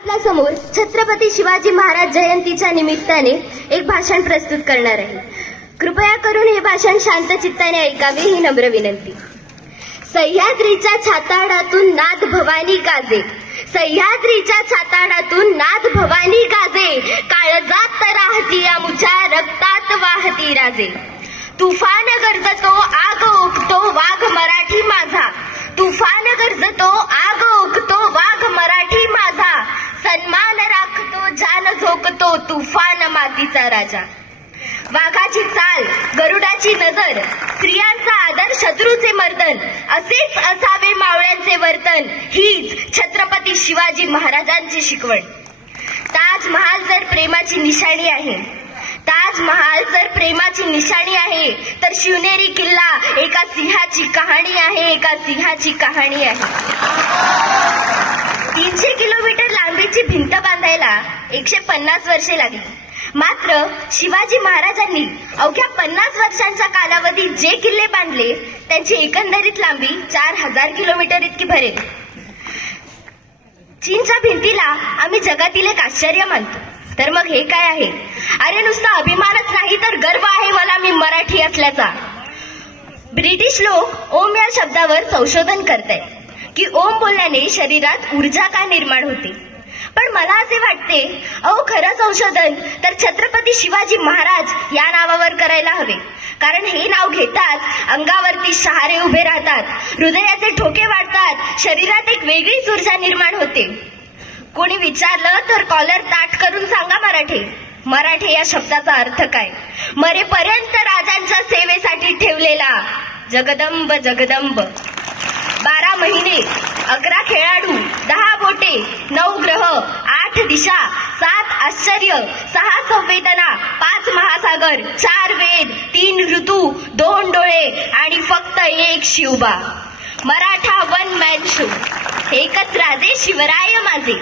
आपल्या समोर छत्रपती शिवाजी महाराज जयंतीच्या निमित्ताने एक भाषण प्रस्तुत करणार आहे. कृपया करून हे भाषण शांत चित्ताने ऐकावे ही नम्र विनंती. सह्याद्रीच्या छाताडातून नाद भवानी गाजे, सह्याद्रीच्या छाताडातून नाद भवानी गाजे, काळजात राहती आमुच्या रक्तात वाहती राजे. तुफान गरजतो आग ओकतो वाघ मराठी माझा, तुफान गरजतो आग ओकतो वाघ मराठी माझा, सन्मान राखतो जान झोकतो तुफान मातीचा राजा. वाघाची चाल गरुडाची नजर, स्त्रियांचा आदर शत्रूचे मर्दन, असेच असावे मावळ्यांचे वर्तन, हीच छत्रपती शिवाजी महाराजांची शिकवण. ताजमहाल जर प्रेमाची निशाणी आहे, ताजमहाल जर प्रेमाची निशाणी आहे, तर शिवनेरी किल्ला एका सिंहाची कहाणी आहे, एका सिंहाची कहाणी आहे. 300 किलोमीटर लांबीची भिंत बांधायला 150 वर्षे लागली. मात्र शिवाजी महाराजांनी अवघ्या 50 वर्षांच्या कालावधीत जे किल्ले बांधले त्यांची एकंदरीत लांबी 4000 किलोमीटर इतकी भरेल. चीनच्या भिंतीला आम्ही जगातील एक आश्चर्य मानतो, तर मग हे काय आहे? अरे नुसता अभिमानच नाही तर गर्व आहे मला मी मराठी असल्याचा. ब्रिटिश लोक ओम या शब्दावर संशोधन करतायत की ओम बोलल्याने शरीरात ऊर्जा का निर्माण होते. पण मला असे वाटते, अहो खरं संशोधन तर छत्रपती शिवाजी महाराज या नावावर करायला हवे. कारण हे नाव घेताच अंगावरती शहारे उभे राहतात, हृदयाचे ठोके वाढतात, शरीरात एक वेगळीच ऊर्जा निर्माण होते. कोणी विचारलं तर कॉलर ताठ करून सांगा मराठे. मराठे या शब्दाचा अर्थ काय? मरेपर्यंत राजांच्या सेवेसाठी ठेवलेला. जगदंब जगदंब. 12 महिने, 11 खेळाडू, 10 बोटे, 9 ग्रह, 8 दिशा, 7 आश्चर्य, 6 संवेदना, 5 महासागर, 4 वेद, 3 ऋतू, 2 डोळे आणि फक्त एक Shivba. Maratha one man show. एकच राजे शिवराय माझे.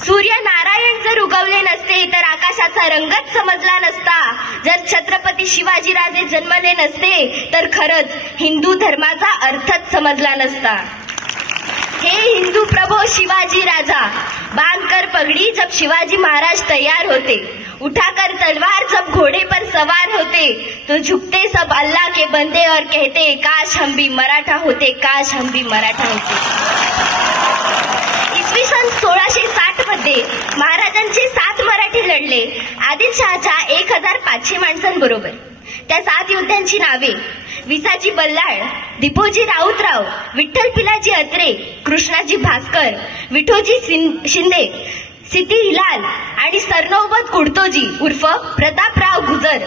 सूर्य नारायण जर उगवले नसते तर आकाशाचा रंगच समजला नसता. जर छत्रपती शिवाजीराजे जन्मले नसते तर खरंच हिंदू धर्माचा अर्थच समजला नसता. हे हिंदू प्रभो शिवाजी राजा, बांधकर पगड़ी जब शिवाजी महाराज तैयार होते, उठाकर तलवार जब घोड़े पर सवार होते, तो झुकते सब अल्लाह के बंदे और कहते काश हम भी मराठा होते, काश हम भी मराठा होते. इसवी सन 1660 मध्ये महाराजांचे 7 मराठी लढले आदिलशहाच्या 1500 माणसांबरोबर. त्या 7 योद्ध्यांची नावे विसाजी बल्लाळ, दिपोजी राऊतराव, विठ्ठल पिलाजी अत्रे, कृष्णाजी भास्कर, विठोजी शिंदे, सिद्धी हिलाल आणि सरनौबत कुडतोजी उर्फ प्रतापराव गुजर.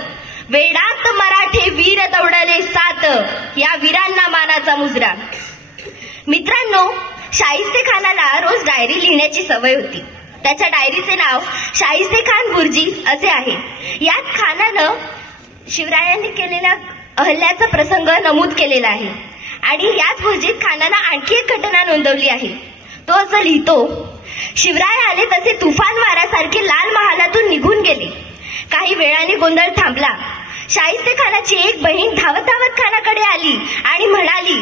वेडात मराठे वीर दौडले 7, या वीरांना मानाचा मुजरा. मित्रांनो, शाहिस्ते खानाला रोज डायरी लिहिण्याची सवय होती. त्याच्या डायरीचे नाव शाहिस्ते खान बुर्जी असे आहे. यात खानानं शिवरायांनी केलेल्या अहल्याचा प्रसंग नमूद केलेला आहे. आणि याच बुर्जीत खानानं आणखी एक घटना नोंदवली आहे. तो असं लिहितो, शिवराय आले तसे तुफान वाऱ्यासारखे लाल महालातून निघून गेले. काही वेळाने गोंधळ थांबला. शाहिस्ते खानाची एक बहीण धावत धावत खानाकडे आली आणि म्हणाली,